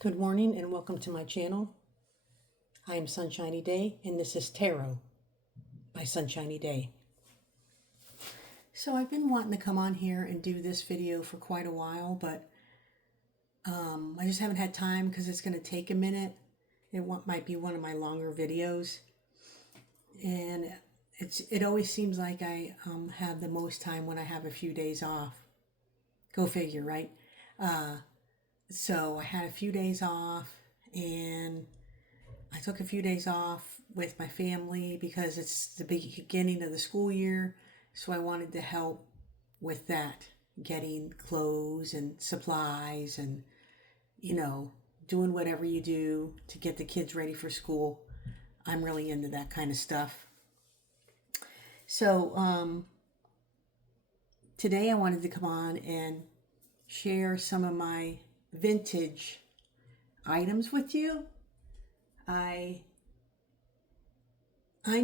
Good morning and welcome to my channel. I am Sunshiny Day and this is Tarot by Sunshiny Day. So I've been wanting to come on here and do this video for quite a while, but I just haven't had time because it's going to take a minute. It might be one of my longer videos, and it always seems like I have the most time when I have a few days off. Go figure, right? So I had a few days off, and I took a few days off with my family because it's the beginning of the school year. So I wanted to help with that, getting clothes and supplies and, doing whatever you do to get the kids ready for school. I'm really into that kind of stuff. So today I wanted to come on and share some of my vintage items with you. I'm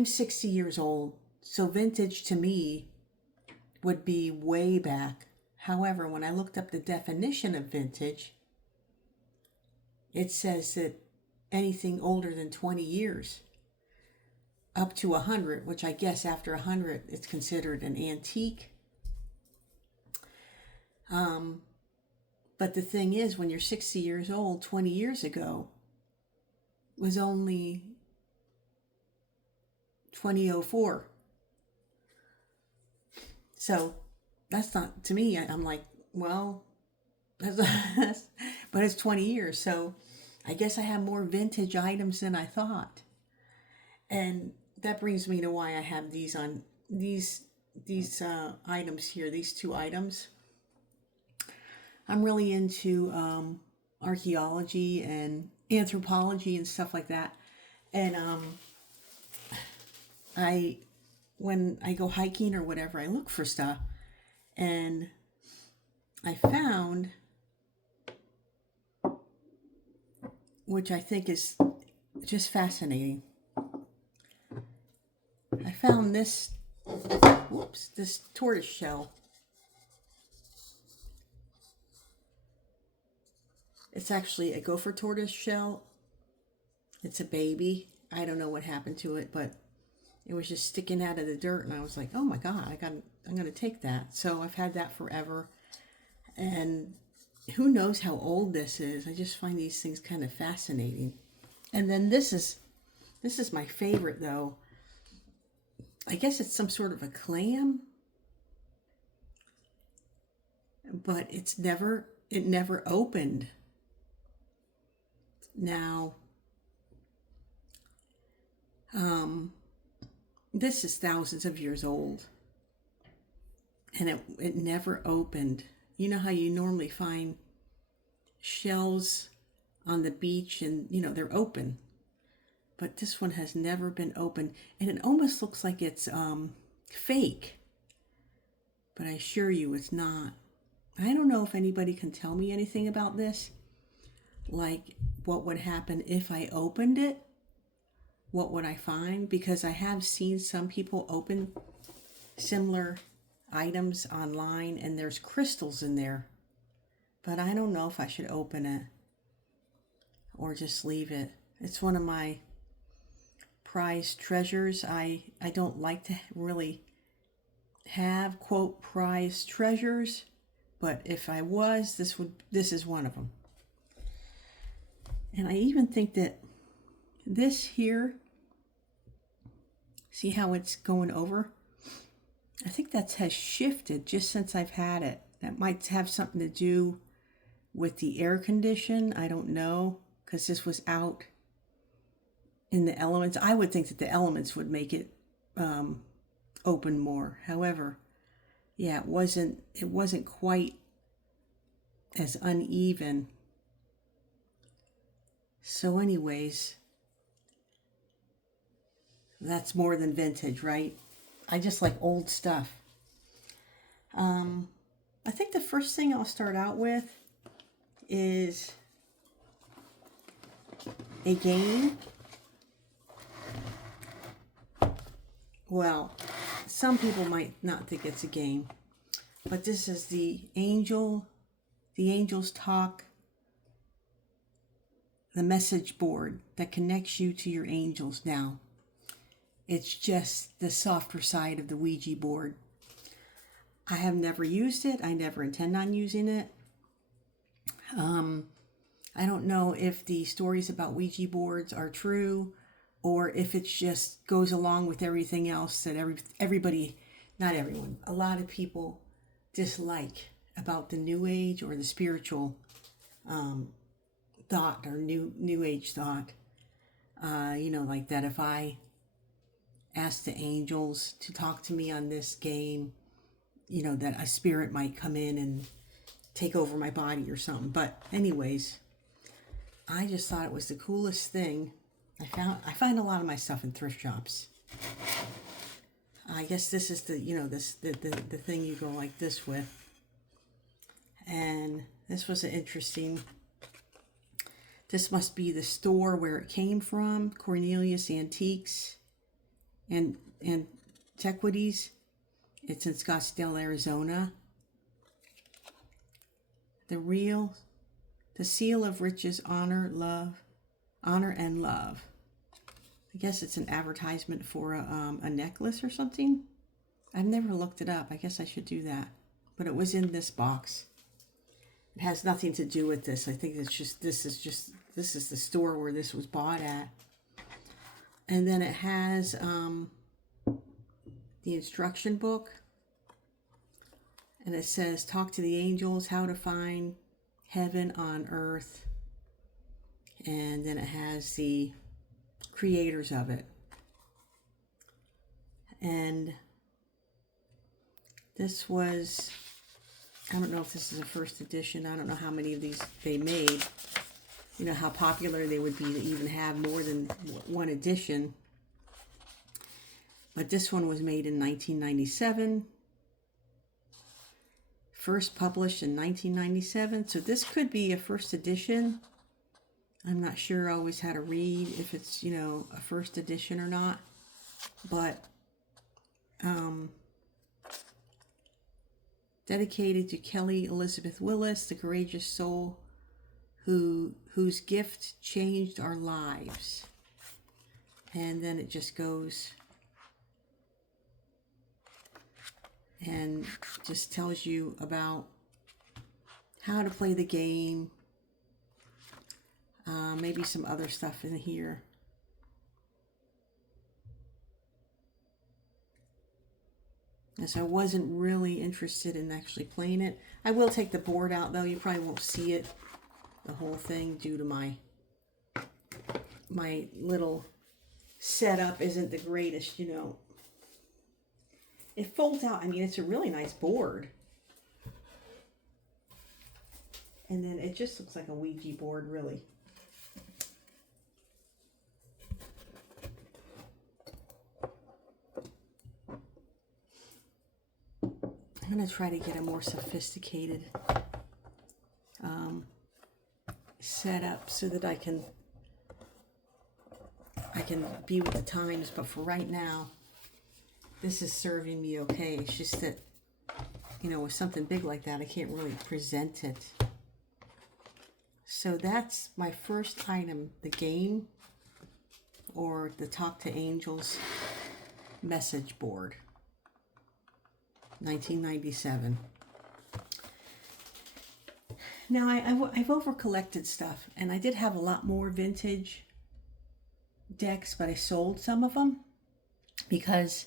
60 years old, so vintage to me would be way back. However, when I looked up the definition of vintage, it says that anything older than 20 years, up to 100, which I guess after 100 it's considered an antique. But the thing is, when you're 60 years old, 20 years ago was only 2004. So that's not, to me, I'm like, well, but it's 20 years. So I guess I have more vintage items than I thought. And that brings me to why I have these on these items here, these two items. I'm really into archaeology and anthropology and stuff like that. And when I go hiking or whatever, I look for stuff, and I found, which I think is just fascinating, I found this tortoise shell. It's actually a gopher tortoise shell. It's a baby. I don't know what happened to it, but it was just sticking out of the dirt, and I was like, oh my God, I'm going to take that. So I've had that forever, and who knows how old this is. I just find these things kind of fascinating. And then this is my favorite, though. I guess it's some sort of a clam, but it never opened. Now, this is thousands of years old, and it never opened. You know how you normally find shells on the beach and, they're open. But this one has never been opened, and it almost looks like it's fake. But I assure you it's not. I don't know if anybody can tell me anything about this. Like, what would happen if I opened it? What would I find? Because I have seen some people open similar items online, and there's crystals in there. But I don't know if I should open it or just leave it. It's one of my prized treasures. I don't like to really have, quote, prized treasures, but if I was, this is one of them. And I even think that this here, see how it's going over? I think that has shifted just since I've had it. That might have something to do with the air condition. I don't know, because this was out in the elements. I would think that the elements would make it open more. However, yeah, it wasn't quite as uneven. So anyways, that's more than vintage, right? I just like old stuff. I think the first thing I'll start out with is a game. Well, some people might not think it's a game, but this is the Angels Talk the message board that connects you to your angels now. It's just the softer side of the Ouija board. I have never used it. I never intend on using it. I don't know if the stories about Ouija boards are true or if it just goes along with everything else that everybody, not everyone, a lot of people dislike about the New Age or the spiritual thought or new Age thought. Like that if I ask the angels to talk to me on this game, that a spirit might come in and take over my body or something. But anyways, I just thought it was the coolest thing. I find a lot of my stuff in thrift shops. I guess this is the thing you go like this with. And this was interesting. This must be the store where it came from, Cornelius Antiques and Antiquities. It's in Scottsdale, Arizona. The seal of riches, honor and love. I guess it's an advertisement for a necklace or something. I've never looked it up. I guess I should do that. But it was in this box. It has nothing to do with this. I think this is the store where this was bought at. And then it has the instruction book. And it says, talk to the angels, how to find heaven on earth. And then it has the creators of it. And this was, I don't know if this is a first edition. I don't know how many of these they made. How popular they would be to even have more than one edition. But this one was made in 1997. First published in 1997. So this could be a first edition. I'm not sure always how to read if it's, a first edition or not. But dedicated to Kelly Elizabeth Willis, the courageous soul whose gift changed our lives. And then it just goes and just tells you about how to play the game. Maybe some other stuff in here. And so I wasn't really interested in actually playing it. I will take the board out though. You probably won't see it, the whole thing, due to my little setup isn't the greatest, It folds out. I mean, it's a really nice board. And then it just looks like a Ouija board, really. I'm going to try to get a more sophisticated setup so that I can be with the times. But for right now, this is serving me okay. It's just that, with something big like that, I can't really present it. So that's my first item, the game, or the Talk to Angels message board. 1997. Now, I've over-collected stuff, and I did have a lot more vintage decks, but I sold some of them because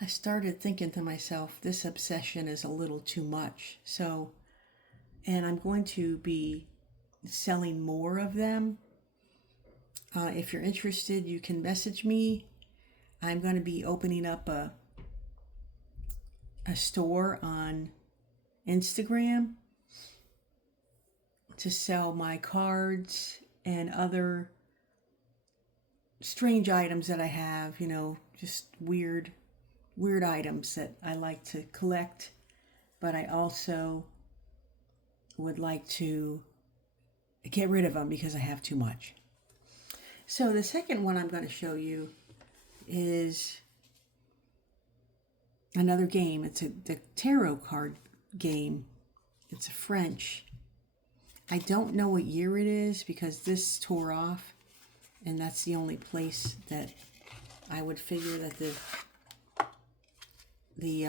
I started thinking to myself, this obsession is a little too much. So, and I'm going to be selling more of them. If you're interested, you can message me. I'm going to be opening up a store on Instagram to sell my cards and other strange items that I have, just weird items that I like to collect, but I also would like to get rid of them because I have too much. So the second one I'm going to show you is another game. It's the tarot card game. It's a French. I don't know what year it is because this tore off, and that's the only place that I would figure that the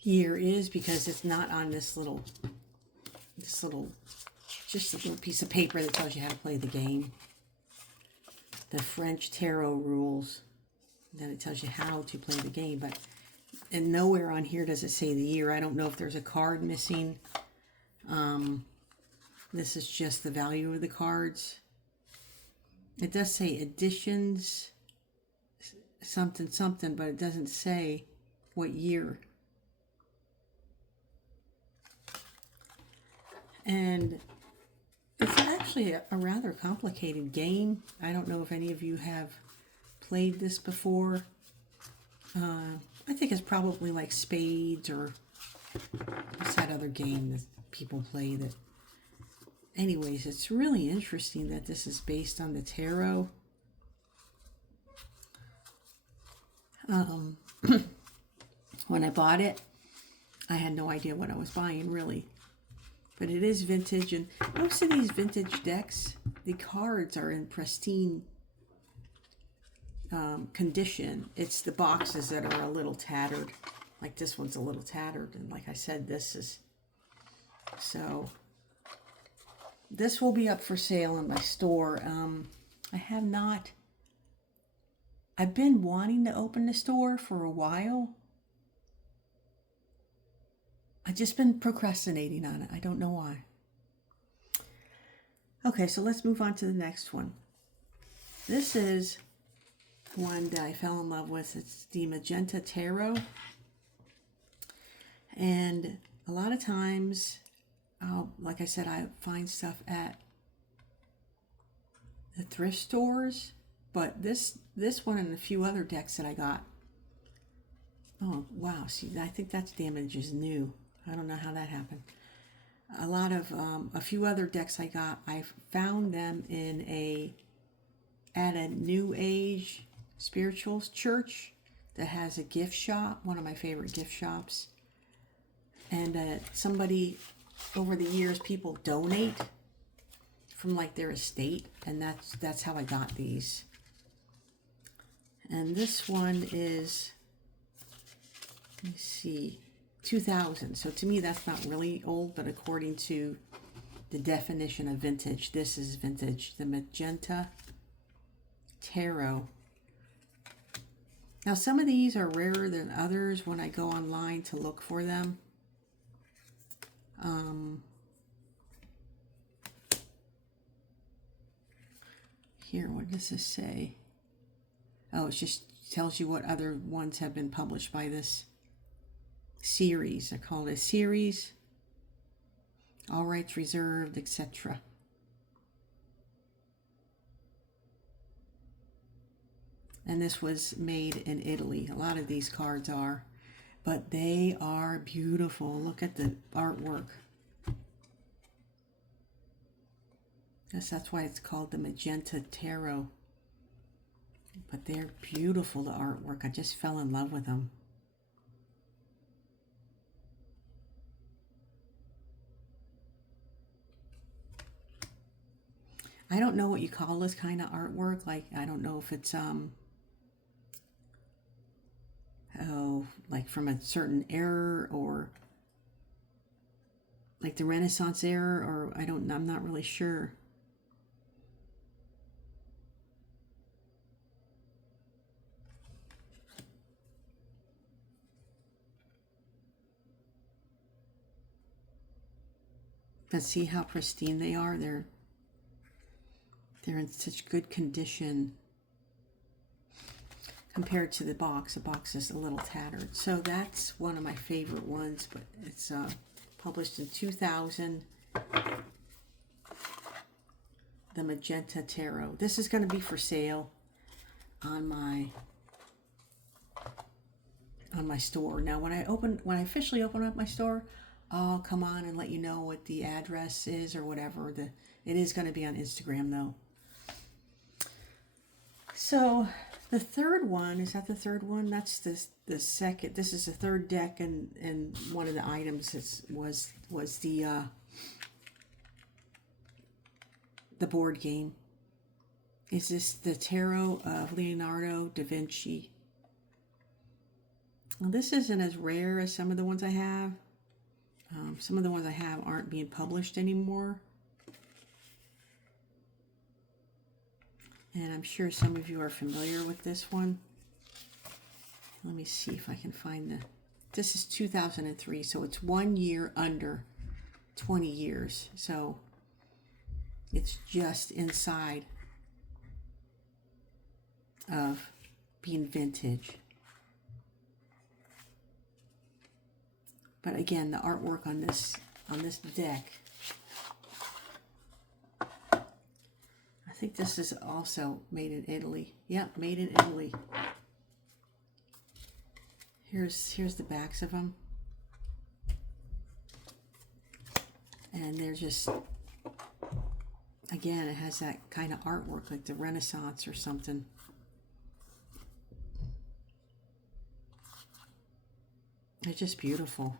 year is, because it's not on this little just a little piece of paper that tells you how to play the game. The French tarot rules. Then it tells you how to play the game, and nowhere on here does it say the year. I don't know if there's a card missing. This is just the value of the cards. It does say editions something something, but it doesn't say what year. And it's actually a rather complicated game. I don't know if any of you have played this before. I think it's probably like Spades, or what's that other game that people play that... Anyways, it's really interesting that this is based on the tarot. When I bought it, I had no idea what I was buying, really. But it is vintage, and most of these vintage decks, the cards are in pristine condition. It's the boxes that are a little tattered. Like this one's a little tattered, and like I said, this is... So this will be up for sale in my store. I have not... I've been wanting to open the store for a while. I've just been procrastinating on it. I don't know why. Okay, so let's move on to the next one. This is one that I fell in love with. It's the Magenta Tarot. And a lot of times, like I said, I find stuff at the thrift stores. But this one and a few other decks that I got. Oh, wow. See, I think that's Damage is New. I don't know how that happened. A few other decks I got, I found them at a New Age spirituals church that has a gift shop, one of my favorite gift shops. And somebody, over the years, people donate from like their estate, and that's how I got these. And this one is, let me see, 2000. So to me, that's not really old, but according to the definition of vintage, this is vintage. The Magenta Tarot. Now, some of these are rarer than others when I go online to look for them. Here, what does this say? Oh, it just tells you what other ones have been published by this series. I call it a series. All rights reserved, etc. And this was made in Italy. A lot of these cards are. But they are beautiful. Look at the artwork. Yes, that's why it's called the Magenta Tarot. But they're beautiful, the artwork. I just fell in love with them. I don't know what you call this kind of artwork. Like, I don't know if it's like from a certain era, or like the Renaissance era, or I'm not really sure. But see how pristine they are? They're in such good condition compared to the box. The box is a little tattered. So that's one of my favorite ones, but it's published in 2000. The Magenta Tarot. This is going to be for sale on my store. Now, when I officially open up my store, I'll come on and let you know what the address is or whatever. It is going to be on Instagram, though. So The third one, is that the third one? That's the second. This is the third deck, and one of the items was the board game. Is this the Tarot of Leonardo da Vinci? Well, this isn't as rare as some of the ones I have. Some of the ones I have aren't being published anymore. And I'm sure some of you are familiar with this one. Let me see if I can find the... This is 2003, so it's 1 year under 20 years. So it's just inside of being vintage. But again, the artwork on this deck, I think this is also made in Italy. Yep, made in Italy. Here's the backs of them. And they're just, again, it has that kind of artwork like the Renaissance or something. They're just beautiful.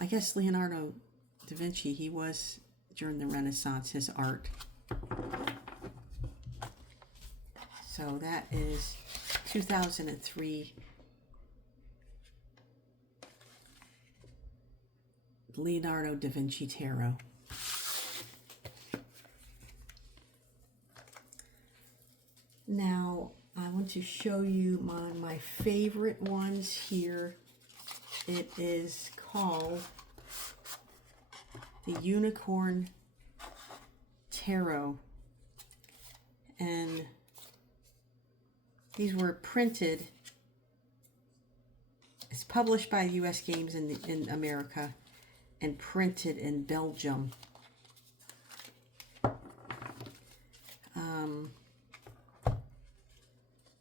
I guess Leonardo da Vinci, he was during the Renaissance, his art. So that is 2003 Leonardo da Vinci Tarot. Now, I want to show you my favorite ones here. It is called the Unicorn Tarot. And these were printed. It's published by US Games in America and printed in Belgium.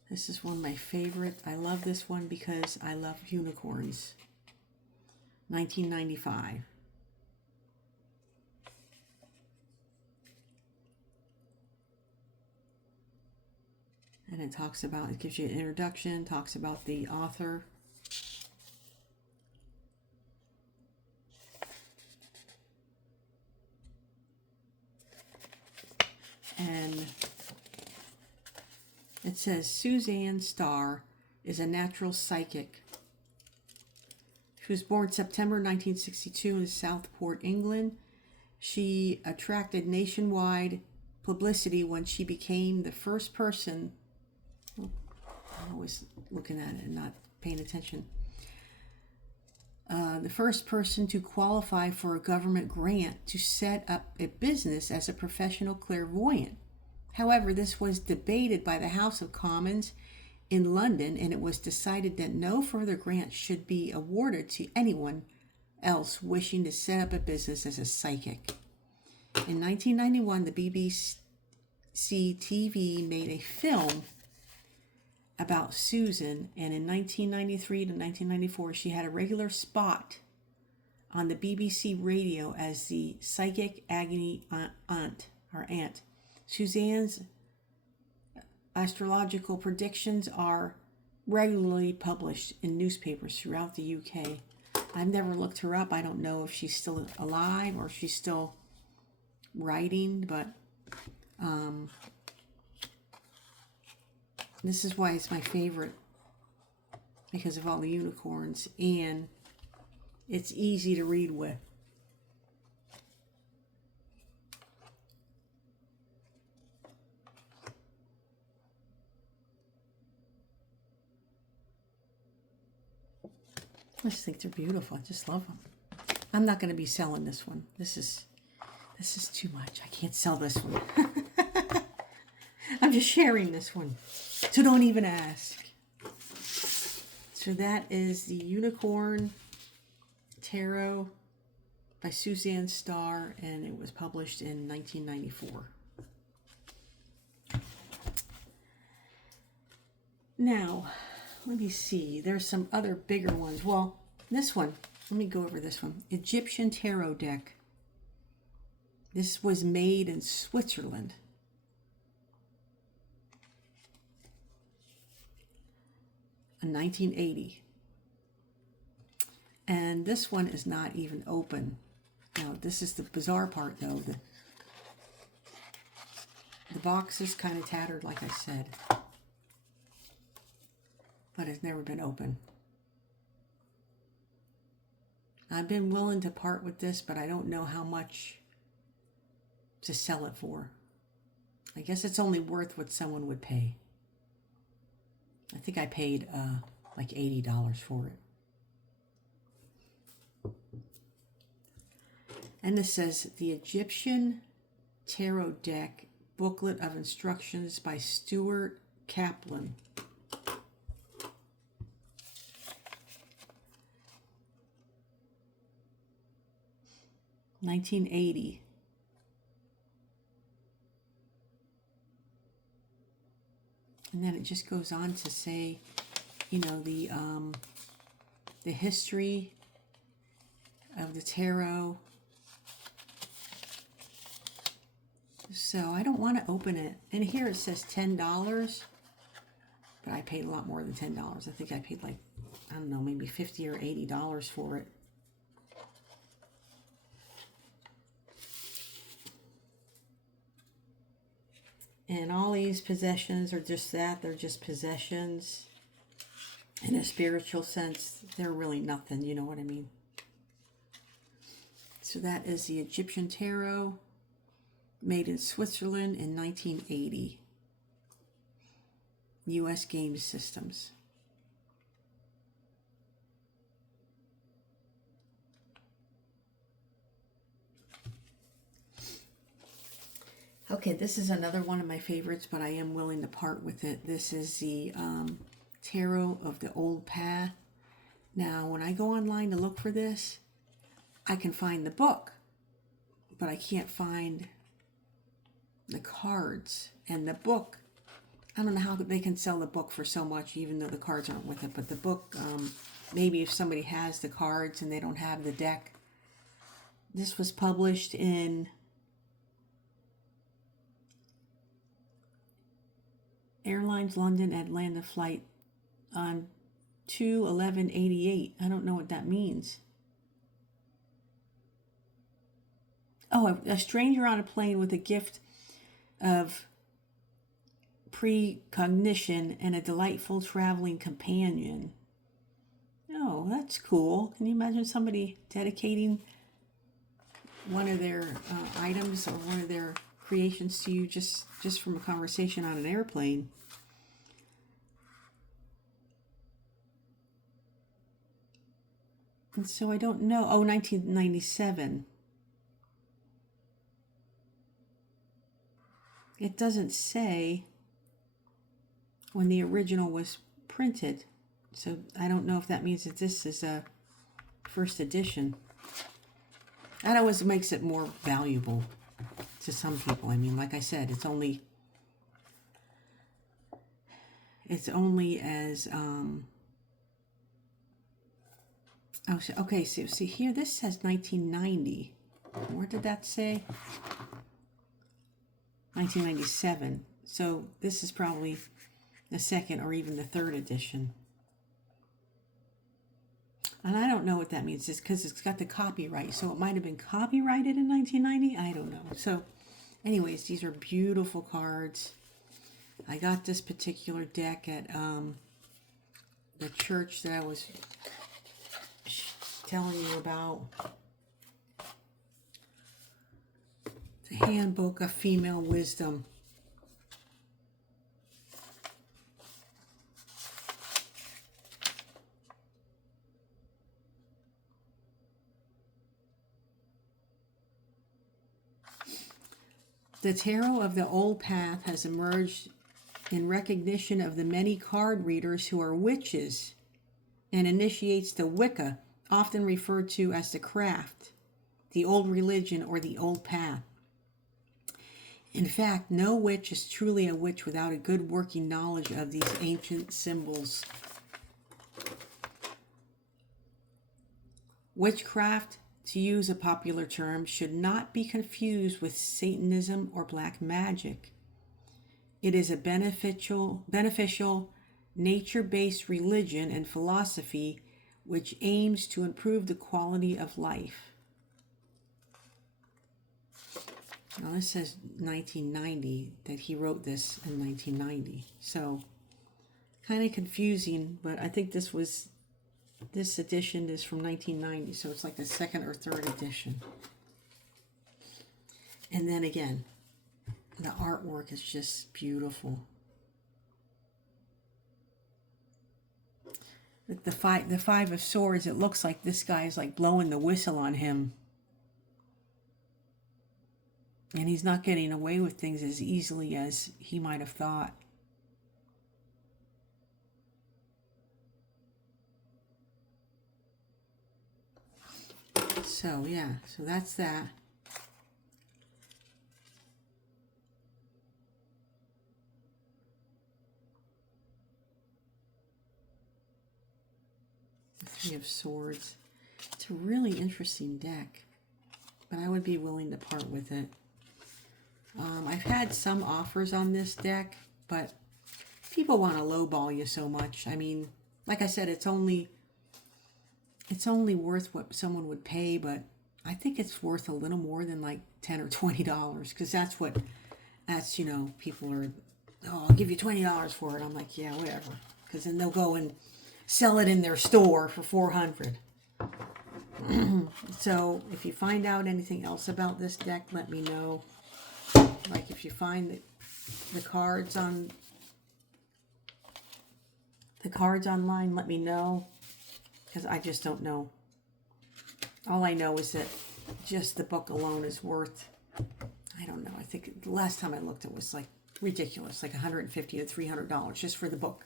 This is one of my favorite. I love this one because I love unicorns. 1995. And it talks about, it gives you an introduction, talks about the author. And it says Suzanne Starr is a natural psychic. She was born September 1962 in Southport, England. She attracted nationwide publicity when she became the first person, I'm always looking at it and not paying attention, the first person to qualify for a government grant to set up a business as a professional clairvoyant. However, this was debated by the House of Commons in London, and it was decided that no further grants should be awarded to anyone else wishing to set up a business as a psychic. In 1991, the BBC TV made a film about Susan, and in 1993 to 1994, she had a regular spot on the BBC radio as the psychic agony aunt. Suzanne's astrological predictions are regularly published in newspapers throughout the UK. I've never looked her up. I don't know if she's still alive or if she's still writing, but this is why it's my favorite, because of all the unicorns, and it's easy to read with. I just think they're beautiful. I just love them. I'm not going to be selling this one. This is too much. I can't sell this one. I'm just sharing this one. So don't even ask. So that is the Unicorn Tarot by Suzanne Starr, and it was published in 1994. Now, let me see. There's some other bigger ones. Well, this one, let me go over this one. Egyptian Tarot deck. This was made in Switzerland. in 1980. And this one is not even open. Now, this is the bizarre part, though. The box is kind of tattered, like I said. But it's never been open. I've been willing to part with this, but I don't know how much to sell it for. I guess it's only worth what someone would pay. I think I paid like $80 for it. And this says the Egyptian Tarot Deck Booklet of Instructions by Stuart Kaplan. $19.80. And then it just goes on to say, you know, the history of the tarot. So I don't want to open it. And here it says $10, but I paid a lot more than $10. I think I paid like, I don't know, maybe $50 or $80 for it. And all these possessions are just that. They're just possessions. In a spiritual sense, they're really nothing. You know what I mean? So that is the Egyptian Tarot, made in Switzerland in 1980. U.S. Game Systems. Okay, this is another one of my favorites, but I am willing to part with it. This is the Tarot of the Old Path. Now, when I go online to look for this, I can find the book, but I can't find the cards. And the book, I don't know how they can sell the book for so much, even though the cards aren't with it. But the book, maybe if somebody has the cards and they don't have the deck. This was published in Airlines London Atlanta flight on 2/11/88. I don't know what that means. Oh, a stranger on a plane with a gift of precognition and a delightful traveling companion. Oh, that's cool. Can you imagine somebody dedicating one of their items or one of their creations to you just from a conversation on an airplane? And so I don't know. Oh, 1997. It doesn't say when the original was printed. So I don't know if that means that this is a first edition. That always makes it more valuable to some people. I mean, like I said, it's only as oh, okay, so see here, this says 1990. Where did that say? 1997. So this is probably the second or even the third edition. And I don't know what that means. It's because it's got the copyright. So it might have been copyrighted in 1990. I don't know. So anyways, these are beautiful cards. I got this particular deck at the church that I was telling you about. The Handbook of Female Wisdom. The Tarot of the Old Path has emerged in recognition of the many card readers who are witches and initiates the Wicca, often referred to as the craft, the old religion, or the old path. In fact, no witch is truly a witch without a good working knowledge of these ancient symbols. Witchcraft, to use a popular term, should not be confused with Satanism or black magic. It is a beneficial nature-based religion and philosophy which aims to improve the quality of life. Now this says 1990, that he wrote this in 1990. So kind of confusing, but I think this edition is from 1990, so it's like the second or third edition. And then again, the artwork is just beautiful. Like the Five of Swords, it looks like this guy is like blowing the whistle on him. And he's not getting away with things as easily as he might have thought. So, yeah, so that's that. The Three of Swords. It's a really interesting deck, but I would be willing to part with it. I've had some offers on this deck, but people want to lowball you so much. I mean, like I said, it's only worth what someone would pay, but I think it's worth a little more than like $10 or $20, because that's, you know, people are, oh, I'll give you $20 for it. I'm like, yeah, whatever. Because then they'll go and sell it in their store for $400. So if you find out anything else about this deck, let me know. Like if you find the cards online, let me know, because I just don't know. All I know is that just the book alone is worth, I don't know, I think the last time I looked it was like ridiculous, like $150 to $300 just for the book.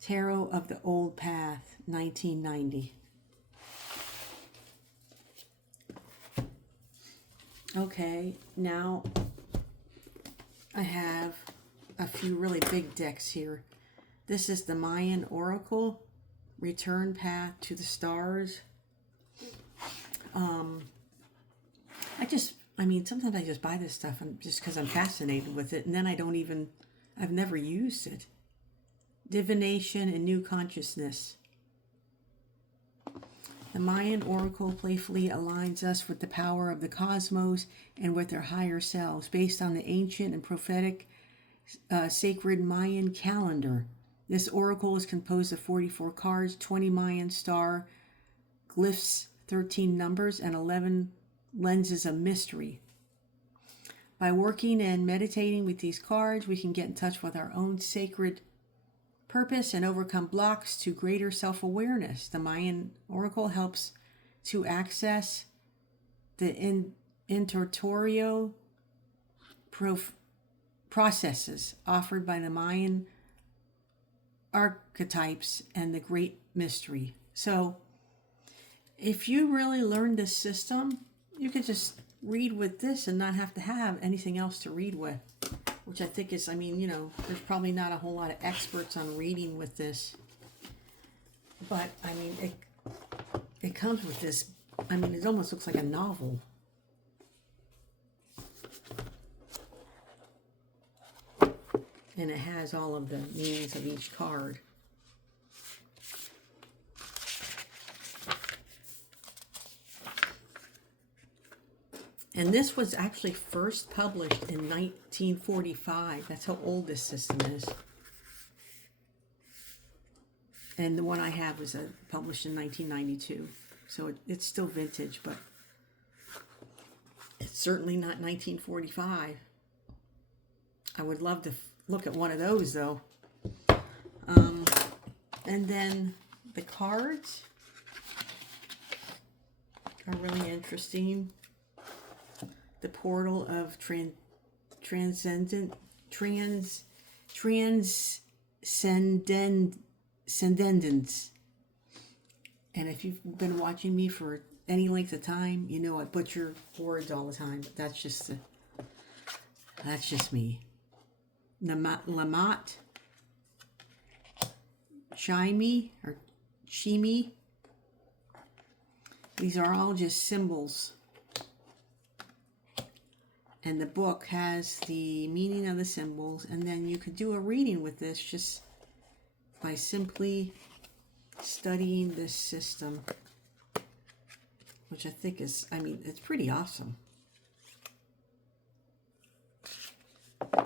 Tarot of the Old Path, 1990. Okay, now I have a few really big decks here. This is the Mayan Oracle, Return Path to the Stars. Sometimes I just buy this stuff and just because I'm fascinated with it, and then I've never used it. Divination and New Consciousness. The Mayan Oracle playfully aligns us with the power of the cosmos and with our higher selves, based on the ancient and prophetic sacred Mayan calendar. This oracle is composed of 44 cards, 20 Mayan star glyphs, 13 numbers, and 11 lenses of mystery. By working and meditating with these cards, we can get in touch with our own sacred purpose and overcome blocks to greater self-awareness. The Mayan Oracle helps to access the intuitorial processes offered by the Mayan archetypes and the Great Mystery. So if you really learn this system, you could just read with this and not have to have anything else to read with, which I think is, there's probably not a whole lot of experts on reading with this, but it comes with this, it almost looks like a novel. And it has all of the meanings of each card. And this was actually first published in 1945. That's how old this system is. And the one I have was published in 1992. So it's still vintage, but it's certainly not 1945. I would love to look at one of those, though. And then the cards are really interesting. The Portal of Transcendence. And if you've been watching me for any length of time, you know I butcher words all the time, but that's just me. Lamat, Chimi. These are all just symbols And the book has the meaning of the symbols, and then you could do a reading with this just by simply studying this system, which I think is, I mean, it's pretty awesome.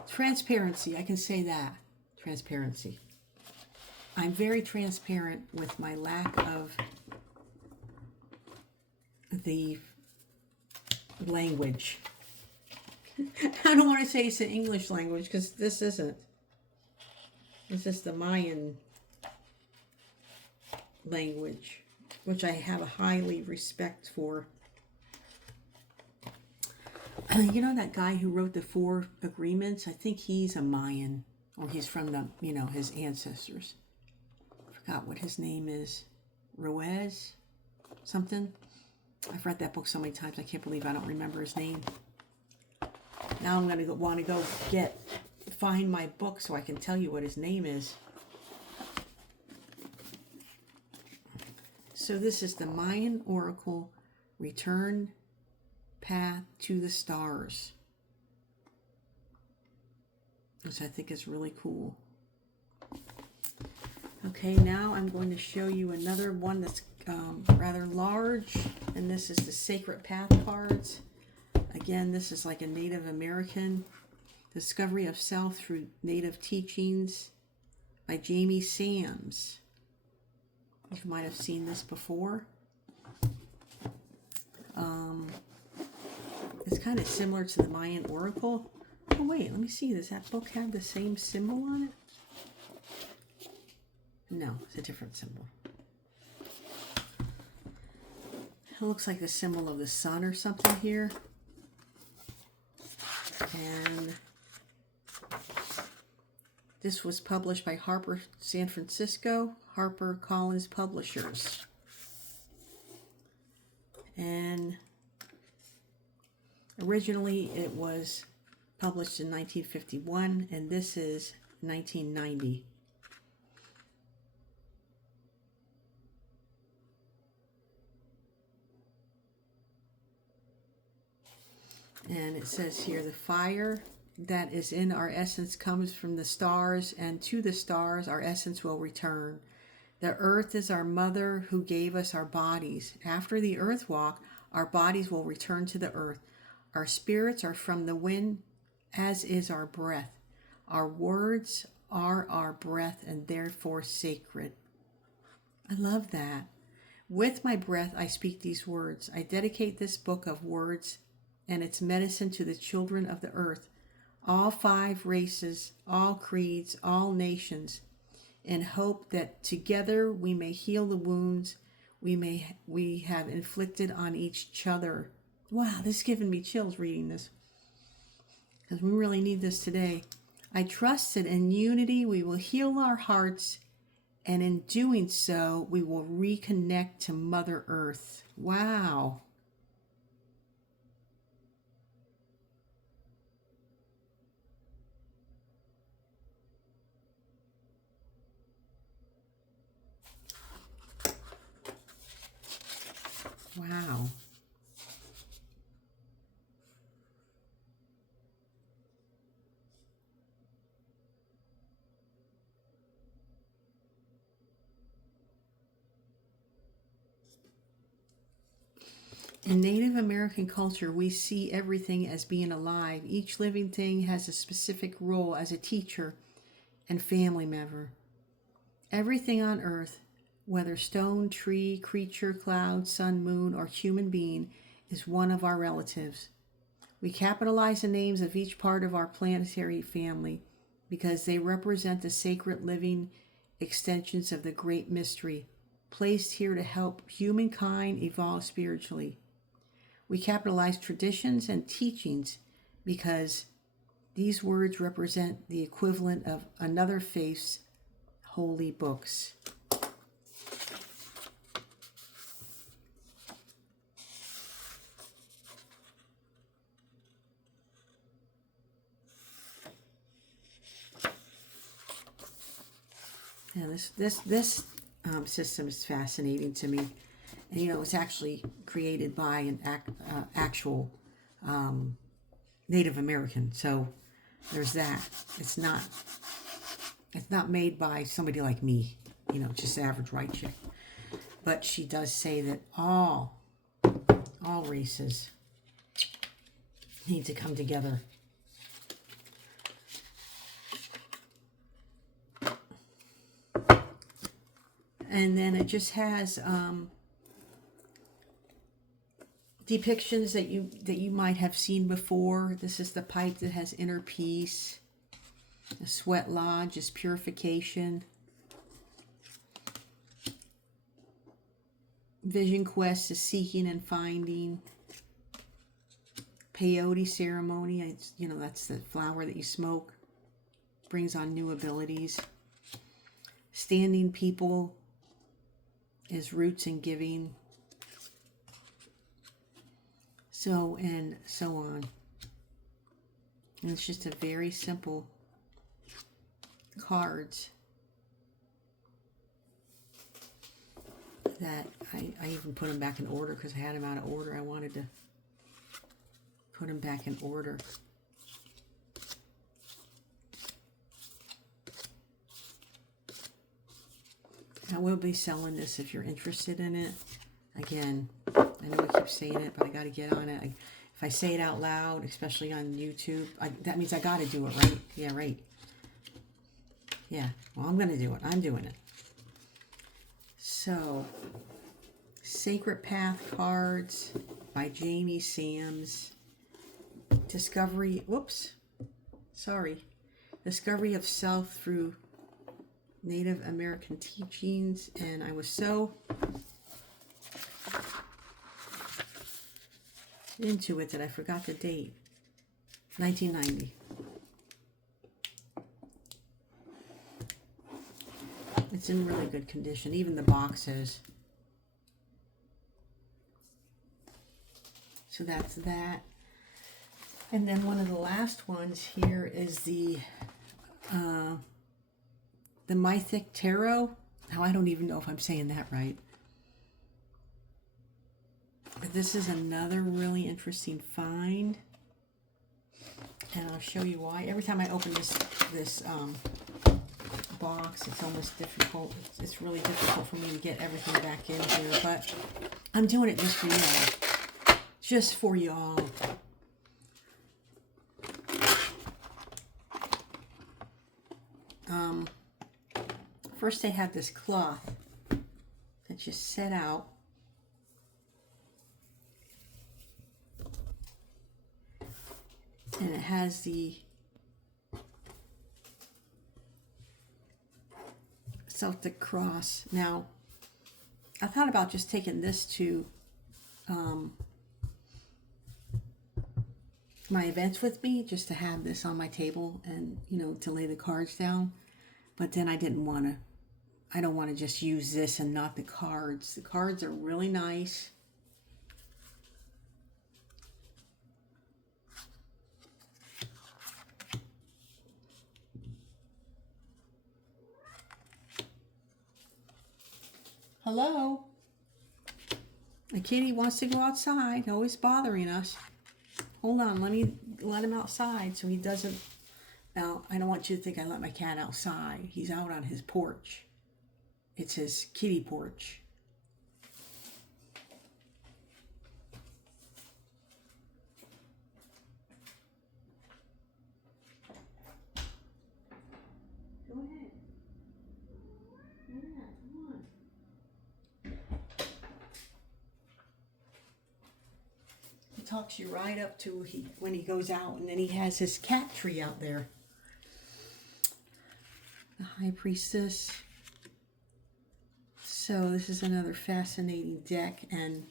Transparency, I can say that. Transparency. I'm very transparent with my lack of the language. I don't want to say it's the English language because this isn't. This is the Mayan language, which I have a highly respect for. You know that guy who wrote the Four Agreements? I think he's a Mayan, or he's from the, you know, his ancestors. I forgot what his name is. Ruiz? Something? I've read that book so many times, I can't believe I don't remember his name. Now I'm going to want to go find my book so I can tell you what his name is. So this is the Mayan Oracle Return Path to the Stars, which I think is really cool. Okay, now I'm going to show you another one that's rather large, and this is the Sacred Path cards. Again, this is like a Native American Discovery of Self Through Native Teachings by Jamie Sams. You might have seen this before. It's kind of similar to the Mayan Oracle. Oh wait, let me see. Does that book have the same symbol on it? No, it's a different symbol. It looks like the symbol of the sun or something here. And this was published by Harper San Francisco, Harper Collins Publishers. And originally it was published in 1951, and this is 1990. And it says here, the fire that is in our essence comes from the stars, and to the stars our essence will return. The earth is our mother who gave us our bodies. After the earth walk, our bodies will return to the earth. Our spirits are from the wind, as is our breath. Our words are our breath and therefore sacred. I love that. With my breath, I speak these words. I dedicate this book of words and its medicine to the children of the earth, all 5 races, all creeds, all nations, in hope that together we may heal the wounds we have inflicted on each other. Wow, this is giving me chills reading this, because we really need this today. I trust that in unity we will heal our hearts, and in doing so we will reconnect to Mother Earth. Wow. Wow. In Native American culture, we see everything as being alive. Each living thing has a specific role as a teacher and family member. Everything on earth, whether stone, tree, creature, cloud, sun, moon, or human being, is one of our relatives. We capitalize the names of each part of our planetary family because they represent the sacred living extensions of the great mystery, placed here to help humankind evolve spiritually. We capitalize traditions and teachings because these words represent the equivalent of another faith's holy books. Yeah, this system is fascinating to me, and it's actually created by an actual Native American. So there's that. It's not made by somebody like me, just average white chick. But she does say that all races need to come together. And then it just has depictions that you might have seen before. This is the pipe that has inner peace. The sweat lodge is purification. Vision quest is seeking and finding. Peyote ceremony, that's the flower that you smoke. Brings on new abilities. Standing people is roots and giving. So and so on. And it's just a very simple cards that I even put them back in order because I had them out of order. I wanted to put them back in order. I will be selling this if you're interested in it. Again, I know I keep saying it, but I got to get on it. If I say it out loud, especially on YouTube, that means I got to do it, right? Yeah, right. Yeah, well, I'm going to do it. I'm doing it. So, Sacred Path cards by Jamie Sams. Discovery of Self through Native American teachings. And I was so into it that I forgot the date. 1990. It's in really good condition, even the boxes. So that's that. And then one of the last ones here is the Mythic Tarot. Now, I don't even know if I'm saying that right. But this is another really interesting find. And I'll show you why. Every time I open this box, it's almost difficult. It's really difficult for me to get everything back in here. But I'm doing it just for y'all. Just for y'all. First they have this cloth that you set out. And it has the Celtic cross. Now, I thought about just taking this to my events with me, just to have this on my table and, to lay the cards down. But then I don't want to just use this and not the cards. The cards are really nice. Hello? A kitty wants to go outside, always bothering us. Hold on, let me let him outside so he doesn't... Now, I don't want you to think I let my cat outside. He's out on his porch. It's his kitty porch. Go ahead. Yeah, come on. He talks you right up to when he goes out, and then he has his cat tree out there. The High Priestess. So this is another fascinating deck, and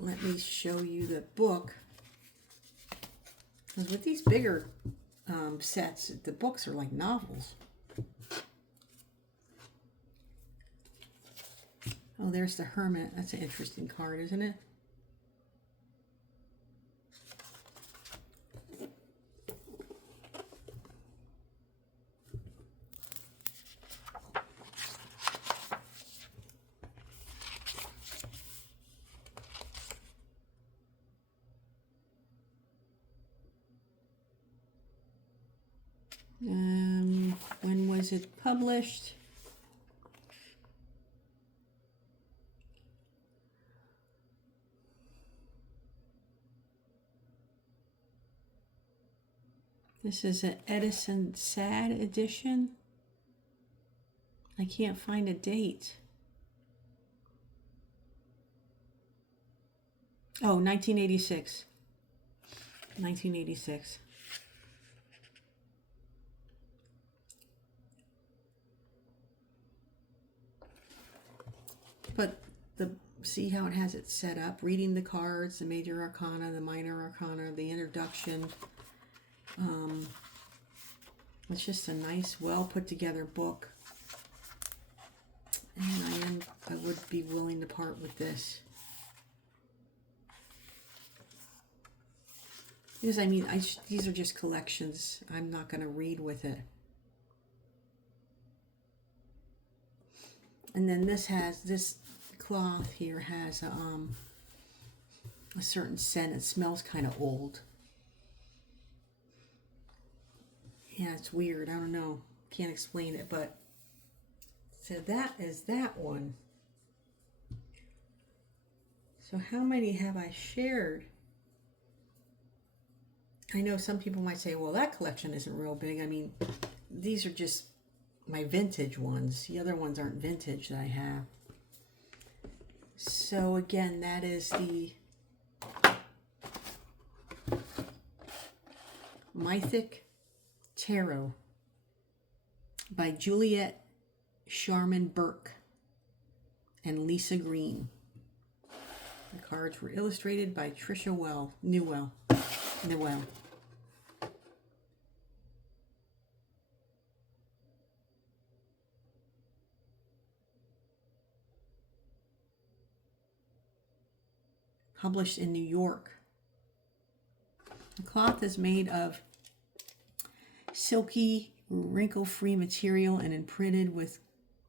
let me show you the book. Because with these bigger sets, the books are like novels. Oh, there's the Hermit. That's an interesting card, isn't it? was it published? This is an Edison Sad edition. I can't find a date. Oh, 1986. 1986. But see how it has it set up? Reading the cards, the major arcana, the minor arcana, the introduction. It's just a nice, well put together book. And I would be willing to part with this. Because I mean, these are just collections. I'm not going to read with it. And then this cloth here has a certain scent. It smells kind of old. Yeah, it's weird. I don't know. Can't explain it, but so that is that one. So how many have I shared? I know some people might say, well, that collection isn't real big. I mean, these are just my vintage ones. The other ones aren't vintage that I have. So again, that is the Mythic Tarot by Juliet Sharman Burke and Lisa Green. The cards were illustrated by Trisha Newell. Published in New York. The cloth is made of silky, wrinkle-free material and imprinted with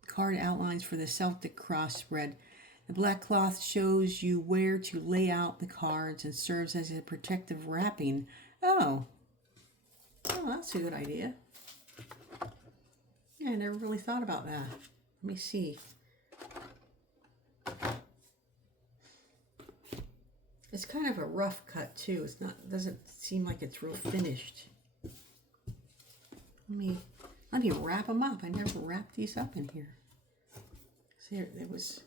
card outlines for the Celtic cross spread. The black cloth shows you where to lay out the cards and serves as a protective wrapping. Oh, that's a good idea. Yeah, I never really thought about that. Let me see. It's kind of a rough cut too. It's not, doesn't seem like it's real finished. Let me wrap them up. I never wrapped these up in here. See, there was.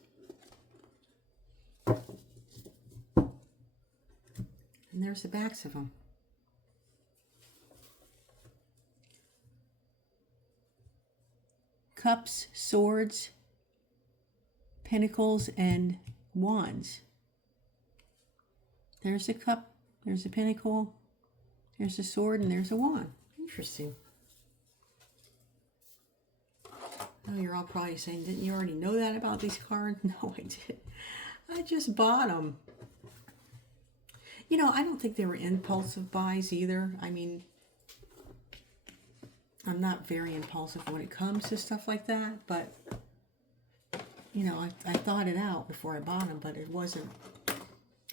And there's the backs of them. Cups, swords, pentacles, and wands. There's a cup, there's a pentacle, there's a sword, and there's a wand. Interesting. Oh, you're all probably saying, didn't you already know that about these cards? No, I didn't. I just bought them. You know, I don't think they were impulsive buys either. I mean, I'm not very impulsive when it comes to stuff like that, but, you know, I thought it out before I bought them, but it wasn't,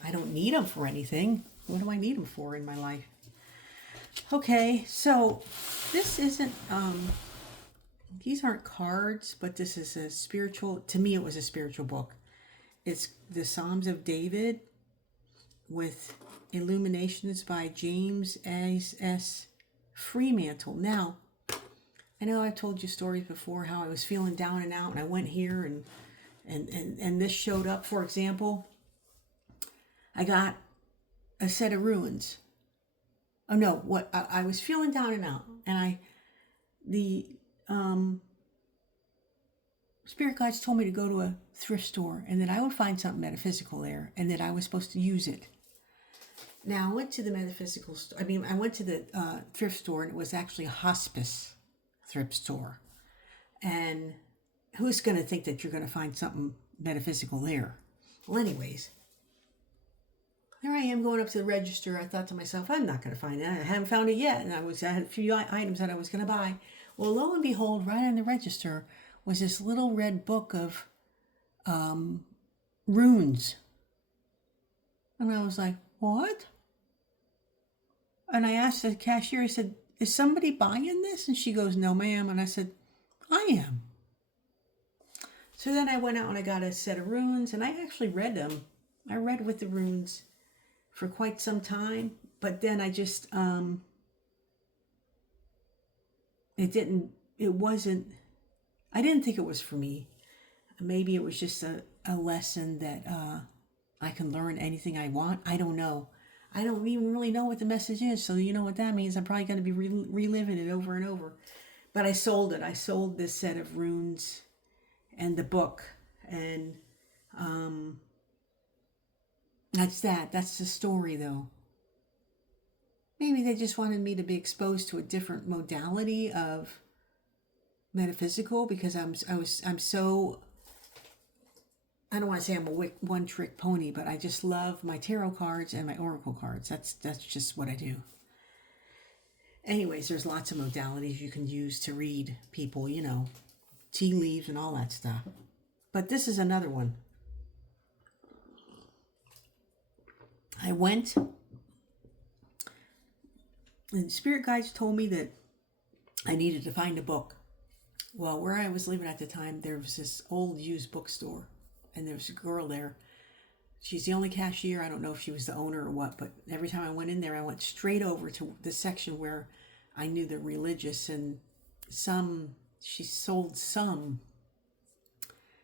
I don't need them for anything. What do I need them for in my life? Okay, so this isn't, these aren't cards, but this is a spiritual, to me it was a spiritual book. It's the Psalms of David with illuminations by James S. Fremantle. Now, I know I've told you stories before how I was feeling down and out and I went here and this showed up. For example, I got a set of runes. Oh no, what I was feeling down and out, and the spirit guides told me to go to a thrift store and that I would find something metaphysical there and that I was supposed to use it. Now I went to the metaphysical store. I went to the thrift store, and it was actually a hospice thrift store. And who's going to think that you're going to find something metaphysical there? Well, anyways, there I am going up to the register. I thought to myself, I'm not going to find that. I haven't found it yet. And I had a few items that I was going to buy. Well, lo and behold, right on the register was this little red book of runes. And I was like, what? And I asked the cashier, I said, is somebody buying this? And she goes, no, ma'am. And I said, I am. So then I went out and I got a set of runes, and I actually read them. I read with the runes for quite some time, but then I just it wasn't, I didn't think it was for me. Maybe it was just a lesson that I can learn anything I want. I don't know. I don't even really know what the message is. So you know what that means. I'm probably going to be reliving it over and over. But I sold it. I sold this set of runes and the book. And that's that. That's the story, though. Maybe they just wanted me to be exposed to a different modality of metaphysical, because I'm so, I don't want to say I'm a one-trick pony, but I just love my tarot cards and my oracle cards. That's just what I do. Anyways, there's lots of modalities you can use to read people, tea leaves and all that stuff. But this is another one. I went, and spirit guides told me that I needed to find a book. Well, where I was living at the time, there was this old used bookstore, and there was a girl there. She's the only cashier. I don't know if she was the owner or what, but every time I went in there, I went straight over to the section where I knew the religious, and she sold some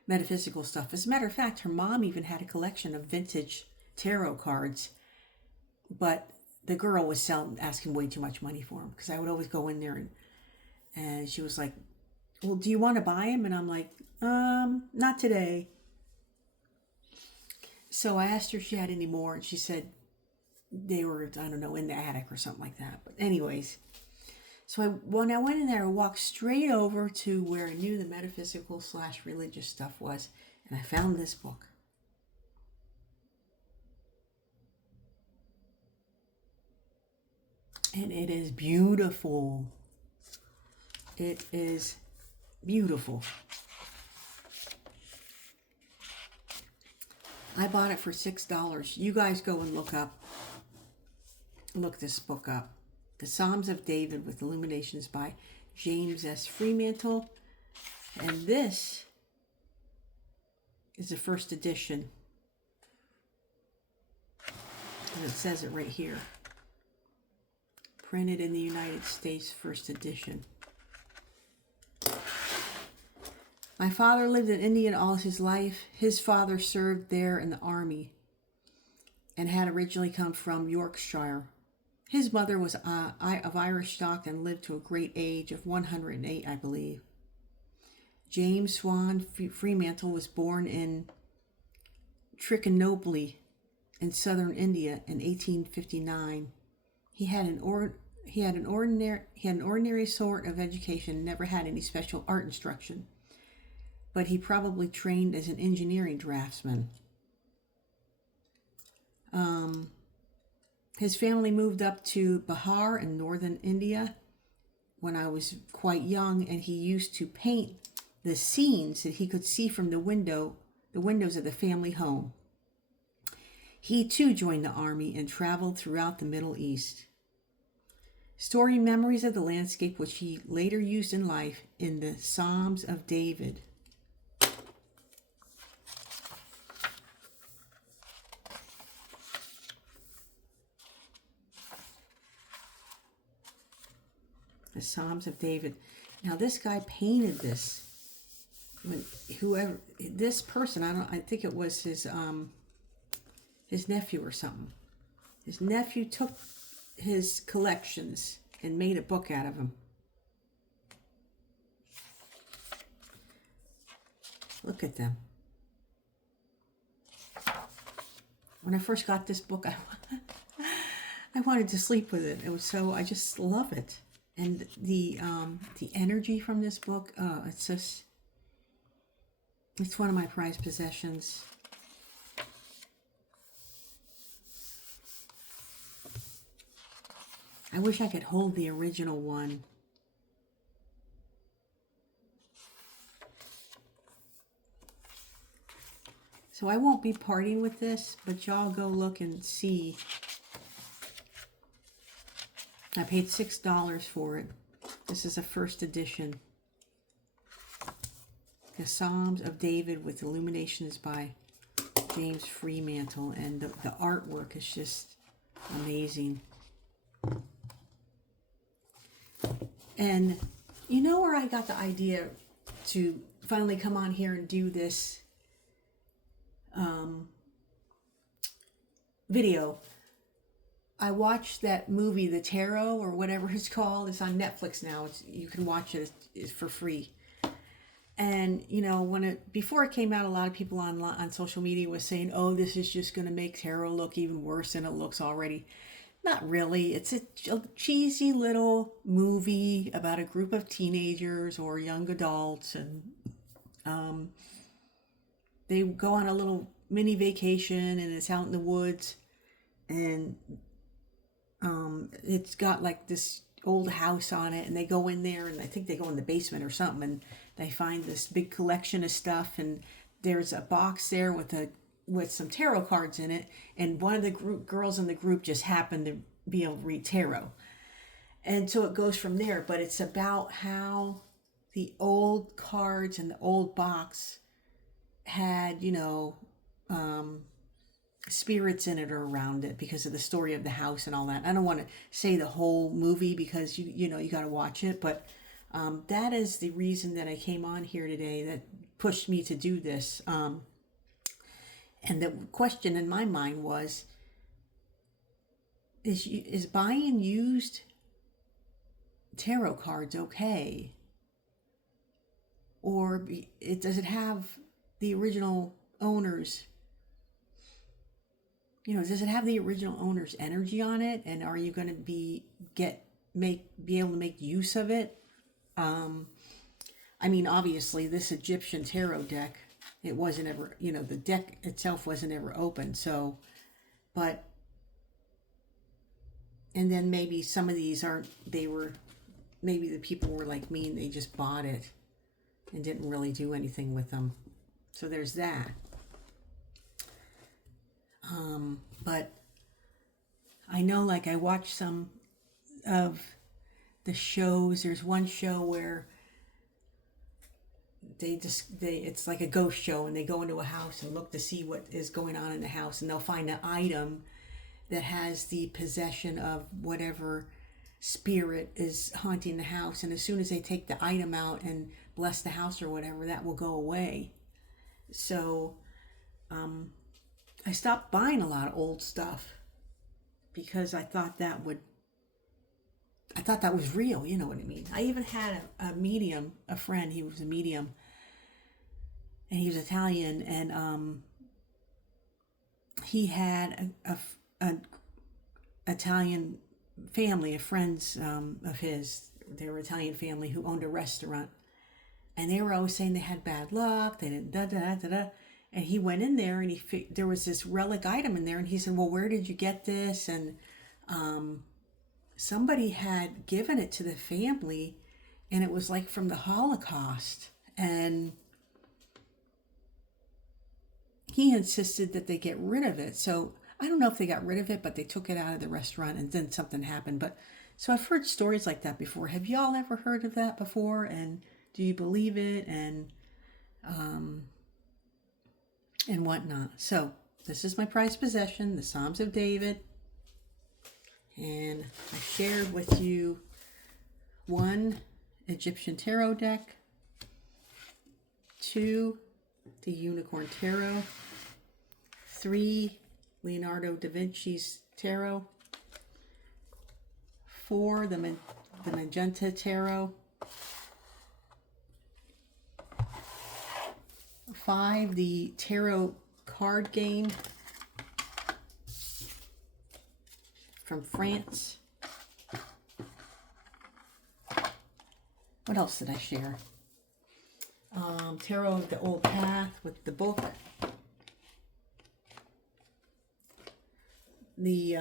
metaphysical stuff. As a matter of fact, her mom even had a collection of vintage tarot cards, but the girl was asking way too much money for them, because I would always go in there and she was like, well, do you want to buy them? And I'm like, not today. So I asked her if she had any more, and she said they were, I don't know, in the attic or something like that. But anyways, so when I went in there, I walked straight over to where I knew the metaphysical / religious stuff was, and I found this book. And it is beautiful. It is beautiful. I bought it for $6. You guys go and look this book up. The Psalms of David with Illuminations by James S. Freemantle. And this is the first edition. And it says it right here. Printed in the United States, first edition. My father lived in India all his life. His father served there in the army and had originally come from Yorkshire. His mother was of Irish stock and lived to a great age of 108, I believe. James Swan Freemantle was born in Trichinopoly in southern India in 1859. He had an ordinary sort of education, never had any special art instruction, but he probably trained as an engineering draftsman. His family moved up to Bihar in northern India when I was quite young, and he used to paint the scenes that he could see from the windows of the family home. He too joined the army and traveled throughout the Middle East, storing memories of the landscape which he later used in life in the Psalms of David. The Psalms of David. Now this guy painted this. This person, I think it was his nephew or something. His nephew took his collections and made a book out of them. Look at them. When I first got this book, I wanted to sleep with it. It was so, I just love it. And the energy from this book, it's one of my prized possessions. I wish I could hold the original one. So I won't be parting with this, but y'all go look and see. I paid $6 for it. This is a first edition. The Psalms of David with illuminations by James Fremantle, and the artwork is just amazing. And you know where I got the idea to finally come on here and do this video? I watched that movie, The Tarot, or whatever it's called. It's on Netflix now. You can watch it. It's for free. And you know, before it came out, a lot of people on social media was saying, "Oh, this is just going to make tarot look even worse than it looks already." Not really. It's a cheesy little movie about a group of teenagers or young adults, and they go on a little mini vacation, and it's out in the woods, and it's got like this old house on it, and they go in there, and I think they go in the basement or something, and they find this big collection of stuff, and there's a box there with some tarot cards in it, and one of the girls in the group just happened to be able to read tarot. And so it goes from there, but it's about how the old cards and the old box had, spirits in it or around it because of the story of the house and all that. I don't want to say the whole movie because you got to watch it, but that is the reason that I came on here today that pushed me to do this. And the question in my mind was, is buying used tarot cards okay? Or does it have the original owners? Does it have the original owner's energy on it? And are you going to be able to make use of it? Obviously, this Egyptian tarot deck, it wasn't ever, the deck itself wasn't ever open. So, and then maybe some of these maybe the people were like me and they just bought it and didn't really do anything with them. So there's that. But I know, like, I watched some of the shows. There's one show where it's like a ghost show, and they go into a house and look to see what is going on in the house, and they'll find an item that has the possession of whatever spirit is haunting the house, and as soon as they take the item out and bless the house or whatever, that will go away. So I stopped buying a lot of old stuff because I thought that was real, you know what I mean? I even had a medium, a friend, he was a medium, and he was Italian, and he had a Italian family, a friends of his, they were Italian family who owned a restaurant, and they were always saying they had bad luck, they didn't da. And he went in there, and there was this relic item in there, and he said, "Well, where did you get this?" And somebody had given it to the family, and it was like from the Holocaust, and he insisted that they get rid of it. So I don't know if they got rid of it, but they took it out of the restaurant, and then something happened. But so I've heard stories like that before. Have y'all ever heard of that before? And do you believe it? And whatnot. So this is my prized possession, the Psalms of David. And I shared with you 1 Egyptian tarot deck, 2 the Unicorn Tarot, 3 Leonardo da Vinci's Tarot, 4 the Magenta Tarot, 5 the Tarot card game from France. What else did I share? Tarot of the Old Path with the book. The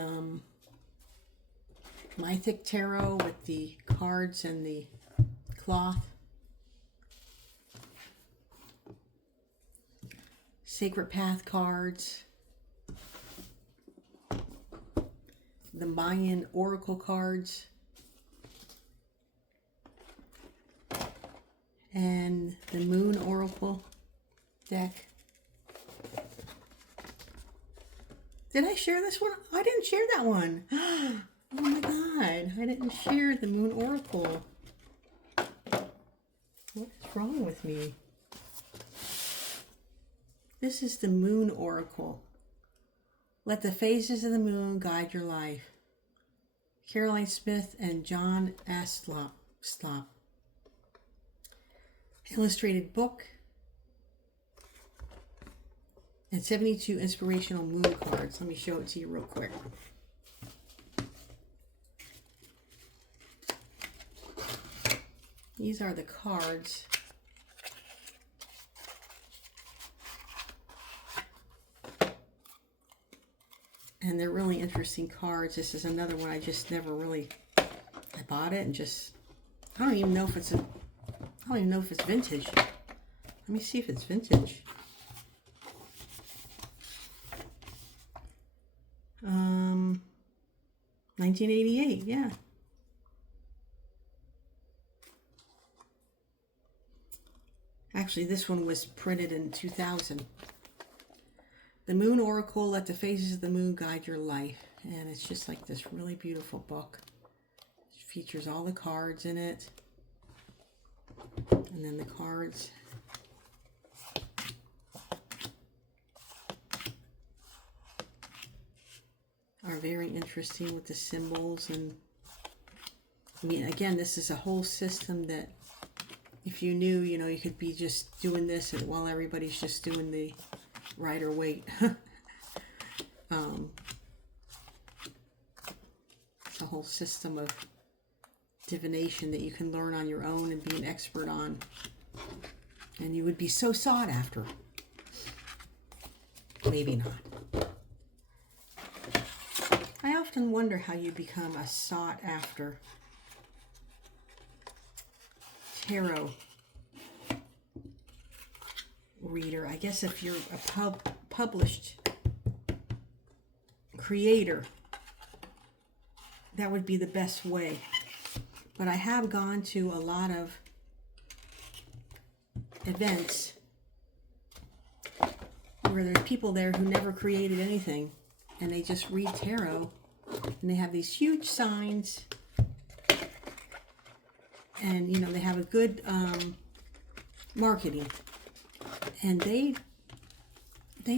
Mythic Tarot with the cards and the cloth. Sacred Path cards. The Mayan Oracle cards. and the Moon Oracle deck. Did I share this one? I didn't share that one. Oh my God, I didn't share the Moon Oracle. What is wrong with me? This is the Moon Oracle. Let the phases of the moon guide your life. Caroline Smith and John Aslop. Illustrated book. And 72 inspirational moon cards. Let me show it to you real quick. These are the cards. And they're really interesting cards. This is another one I just never really, I bought it and just, I don't even know if it's vintage. Let me see if it's vintage. 1988, yeah. Actually, this one was printed in 2000. The Moon Oracle, let the phases of the moon guide your life. And it's just like this really beautiful book. It features all the cards in it. And then the cards are very interesting with the symbols. And I mean, again, this is a whole system that if you knew, you know, you could be just doing this while everybody's just doing the Rider-Waite. It's a whole system of divination that you can learn on your own and be an expert on. And you would be so sought after. Maybe not. I often wonder how you become a sought after tarot reader. I guess if you're a published creator, that would be the best way. But I have gone to a lot of events where there's people there who never created anything and they just read tarot, and they have these huge signs, and you know, they have a good marketing, and they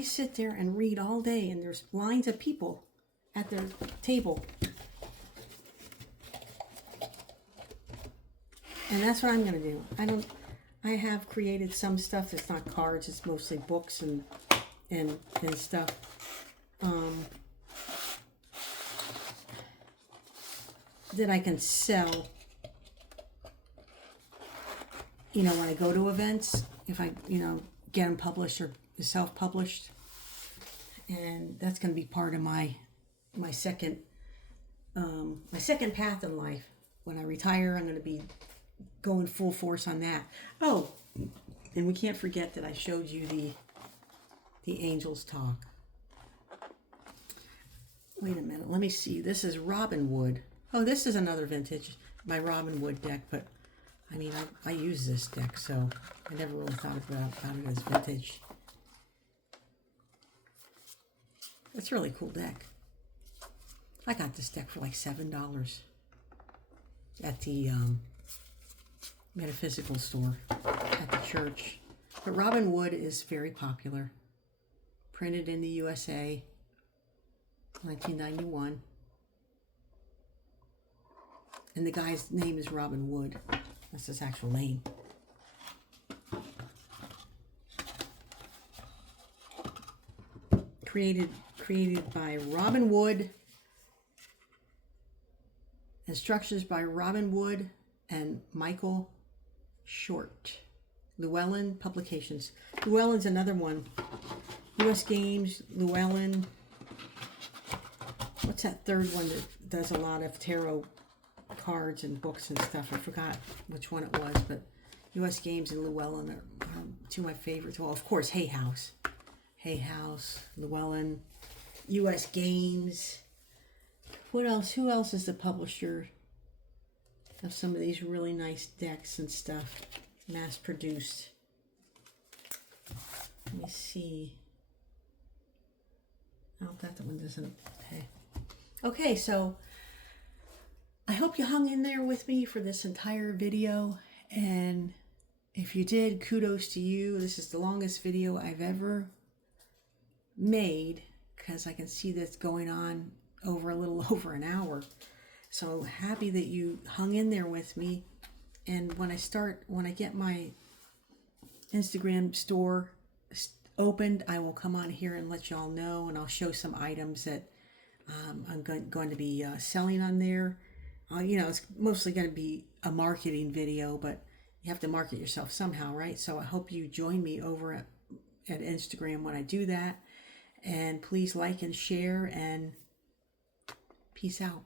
sit there and read all day, and there's lines of people at their table, and that's what I'm going to do. I have created some stuff that's not cards, it's mostly books and stuff. That I can sell, you know, when I go to events, if I, you know, get them published or self-published. And that's going to be part of my second path in life. When I retire, I'm going to be going full force on that. Oh, and we can't forget that I showed you the Angels Talk. Wait a minute, let me see. This is Robin Wood. Oh, this is another vintage, my Robin Wood deck, but I mean, I use this deck, so I never really thought about it as vintage. It's a really cool deck. I got this deck for like $7 at the metaphysical store at the church. But Robin Wood is very popular. Printed in the USA, 1991. And the guy's name is Robin Wood. That's his actual name. Created by Robin Wood. Instructions by Robin Wood and Michael Short. Llewellyn Publications. Llewellyn's another one. US Games, Llewellyn. What's that third one that does a lot of tarot cards and books and stuff? I forgot which one it was, but US Games and Llewellyn are two of my favorites. Well, of course, Hay House. Hay House, Llewellyn, US Games. What else? Who else is the publisher of some of these really nice decks and stuff? mass produced. Let me see. Oh, that one doesn't. Okay. Okay, so I hope you hung in there with me for this entire video. And if you did, kudos to you. This is the longest video I've ever made because I can see that's going on over a little over an hour. So happy that you hung in there with me. And when I get my Instagram store opened, I will come on here and let y'all know, and I'll show some items that I'm going to be selling on there. It's mostly going to be a marketing video, but you have to market yourself somehow, right? So I hope you join me over at Instagram when I do that. And please like and share, and peace out.